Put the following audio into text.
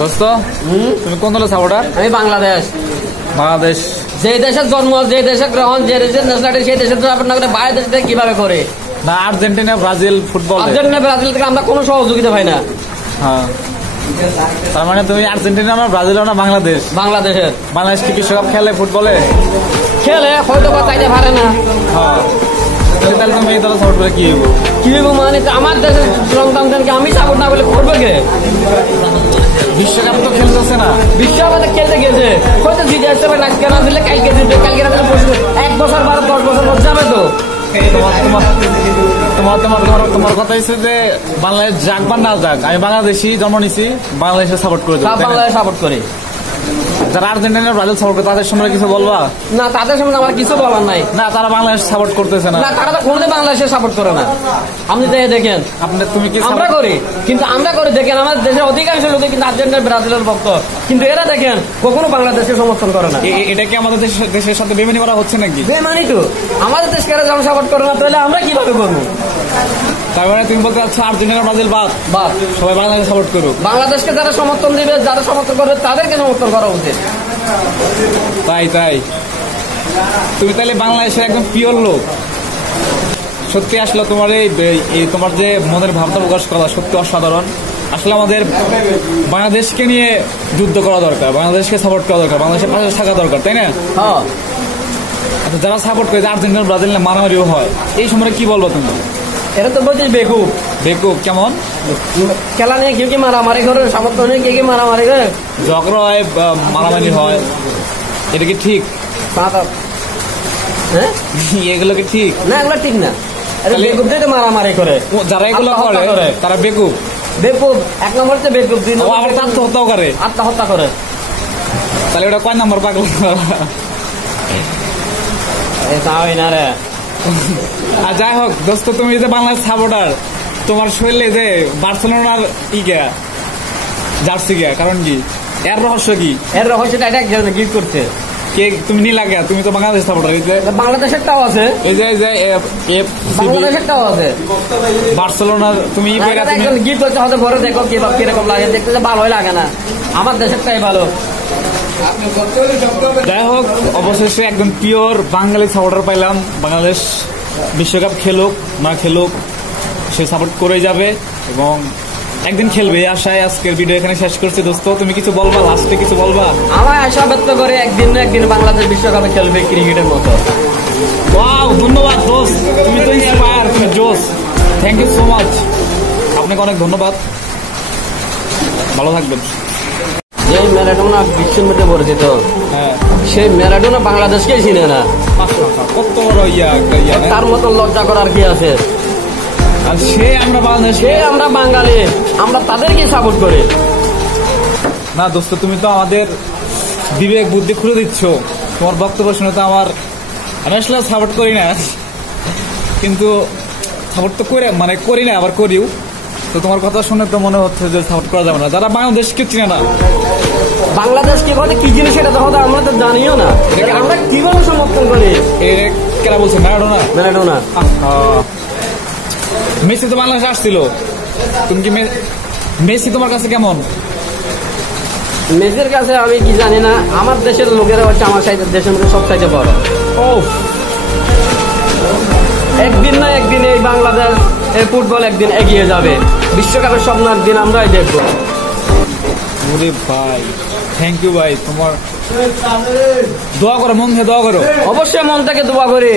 দোস্ত তুমি কোন দলের সাপোর্টার? আমি বাংলাদেশ। বাংলাদেশ যে দেশের জন্ম, যে দেশে গ্রহণ, যে দেশের ন্যাশনালিটি, সেই দেশের সাপোর্ট না করে বাইরের দেশ থেকে কিভাবে করে? না Argentina, Brazil football. Argentina, Brazil থেকে আমরা কোনো সহযোগিতা পাই না। হ্যাঁ, তার মানে তুমি আর্জেন্টিনা না, ব্রাজিল না, বাংলাদেশ? বাংলাদেশের। বাংলাদেশ কি বিশ্বকাপ খেলে ফুটবলে? খেলে হয়তো বা চাইতে পারে না। হ্যাঁ, তাহলে তুমি এই দল সাপোর্ট করে কি হইব? কি হইব মানে আমার দেশের সন্তানকে আমি সাপোর্ট না করলে করবে কে? বিশ্বকাপ তো খেলতেছে না। বিশ্বকাপে খেলতে গেছে, হয়তো জিতে আসতে পারে, আজকে না দিলে কালকে জিতবে, কালকে না দিলে পরশু। 1 বছর 10 বছর যাবে তো। তোমার কথা হচ্ছে যে বাংলাদেশ যাক বা না যাক, আমি বাংলাদেশি জন্ম নিছি, বাংলাদেশে সাপোর্ট করে বাংলাদেশ সাপোর্ট করে। যারা আর্জেন্টিনা, ব্রাজিল সাপোর্ট করে তাদের সম্বন্ধে কিছু বলবা? না, তাদের সামনে আমার কিছু বলার নাই। না, তারা বাংলাদেশ সাপোর্ট করতেছে না। না, তারা তো কোনোদিন বাংলাদেশে সাপোর্ট করে না। আপনি দেখেন, তুমি কি? আমরা করি, কিন্তু আমরা করে দেখেন আমাদের দেশের অধিকাংশ লোকে কিন্তু আর্জেন্টিনা, ব্রাজিলের ভক্ত, কিন্তু এরা দেখেন কখনো বাংলাদেশকে সমর্থন করে না। এটা কি আমাদের দেশের সাথে বেমানি করা হচ্ছে নাকি? বেমানি তো। আমাদের দেশকে এরা যখন সাপোর্ট করে না, তাহলে আমরা কিভাবে করবো? তার মানে তুমি বলতে চাচ্ছ আর্জেন্টিনা, ব্রাজিল বাদ সবাই বাংলাদেশ সাপোর্ট করুক? বাংলাদেশকে যারা সমর্থন দিবে, যারা সমর্থন করবে, তাদেরকে সমর্থন করা উচিত। তাই তুমি তাহলে বাংলাদেশের একদম পিওর লোক। সত্যি আসলে তোমার এই তোমার যে মনের ভাবনা প্রকাশ করা সত্যি অসাধারণ। আসলে আমাদের বাংলাদেশকে নিয়ে যুদ্ধ করা দরকার, বাংলাদেশকে সাপোর্ট করা দরকার, বাংলাদেশের পাশে থাকা দরকার, তাই না? হ্যাঁ। আচ্ছা, যারা সাপোর্ট করে আর্জেন্টিনা, ব্রাজিল মারামারিও হয়, এই সময় কি বলবো তুমি? এটা তো বলছিস বেকুব। বেকুব কেমন? খেলা নিয়ে কেউ কি মারামারি করে, সমর্থন নিয়ে কেউ কি মারামারি করে, ঝগড়া হয়, মারামারি হয়, এটা কি ঠিক? হ্যাঁ, এগুলো কি ঠিক না? এগুলো ঠিক না। বেকুব দিয়ে মারামারি করে, যারা এগুলো করে তারা বেকুব। বেকুব 1 নম্বর হচ্ছে বেকুব, 2 নম্বর আবার আত্মহত্যাও করে। আত্মহত্যা করে। তাহলে ওটা কয় নম্বর পাগল? তাই না রে। আর যাই হোক দোস্ত, তুমি যে বাংলাদেশ সাপোর্টার, তোমার শরীরে যে বার্সেলোনার জার্সি গিয়া, কারণ কি? এর রহস্য কি? এর রহস্যটা এটা একজনে গিফট করছে। কে? তুমি নীলা গিয়া, তুমি তো বাংলাদেশ সাপোর্টার। এই যে বাংলাদেশেরটাও আছে, এই যে বাংলাদেশেরটাও আছে, বার্সেলোনার। তুমি একজন গিফট করছে, হয়তো ঘরে দেখো কিরকম লাগে, দেখতে যে ভালোই লাগে না। আমার দেশেরটাই ভালো। যাই হোক, অবশেষে একদম পিওর বাঙালি সাপোর্টার পাইলাম। বাংলাদেশ বিশ্বকাপ খেলুক না খেলুক, সে সাপোর্ট করে যাবে এবং একদিন খেলবে, এই আশায় আজকের ভিডিও এখানে শেষ করছি। দোস্ত, তুমি কিছু বলবা? লাস্টে কিছু বলবা? আমার আশা ব্যক্ত করে একদিন না একদিন বাংলাদেশ বিশ্বকাপে খেলবে ক্রিকেটের মতো। ওয়াও, ধন্যবাদ দোস্ত, তুমি তো ইন্সপায়ার, তুমি জোস। থ্যাংক ইউ সো মাচ, আপনাকে অনেক ধন্যবাদ, ভালো থাকবেন। যে ম্যারাডোনা বিশ্বের মধ্যে পরিচিত, হ্যাঁ, সেই ম্যারাডোনা বাংলাদেশকে চিনে না। কত বড় তার মতো লজ্জা করার কি আছে? আর সে আমরা বাংলাদেশ, আমরা বাঙালি, আমরা তাদেরকে সাপোর্ট করি না। দোস্ত, তুমি তো আমাদের বিবেক বুদ্ধি খুলে দিচ্ছ। তোমার বক্তব্য শুনে তো আমি আসলে সাপোর্ট করি না, কিন্তু সাপোর্ট তো করি না, আবার করিও। তো তোমার কথা শুনে তো মনে হচ্ছে যে সাপোর্ট করা যাবে না। যারা বাংলাদেশকে চিনে না, বাংলাদেশকে কি জিনিস সেটা তো আমরা তো জানিও না, আমরা কিভাবে সমর্থন করি। কেনা বলছে ম্যারাডোনা। মেসি তো বাংলাদেশে আসছিল, তুমি কি মেসি তোমার কাছে কেমন? মেসির কাছে আমি কি জানি না, আমার দেশের লোকেরা হচ্ছে আমার দেশের মধ্যে সব চাইতে বড়। একদিন না একদিন এই বাংলাদেশ এই ফুটবল একদিন এগিয়ে যাবে, বিশ্বকাপের স্বপ্ন একদিন আমরাই দেখবো। ভাই, থ্যাংক ইউ ভাই, তোমার দোয়া করো, মন থেকে দোয়া করো। অবশ্যই মন থেকে দোয়া করি।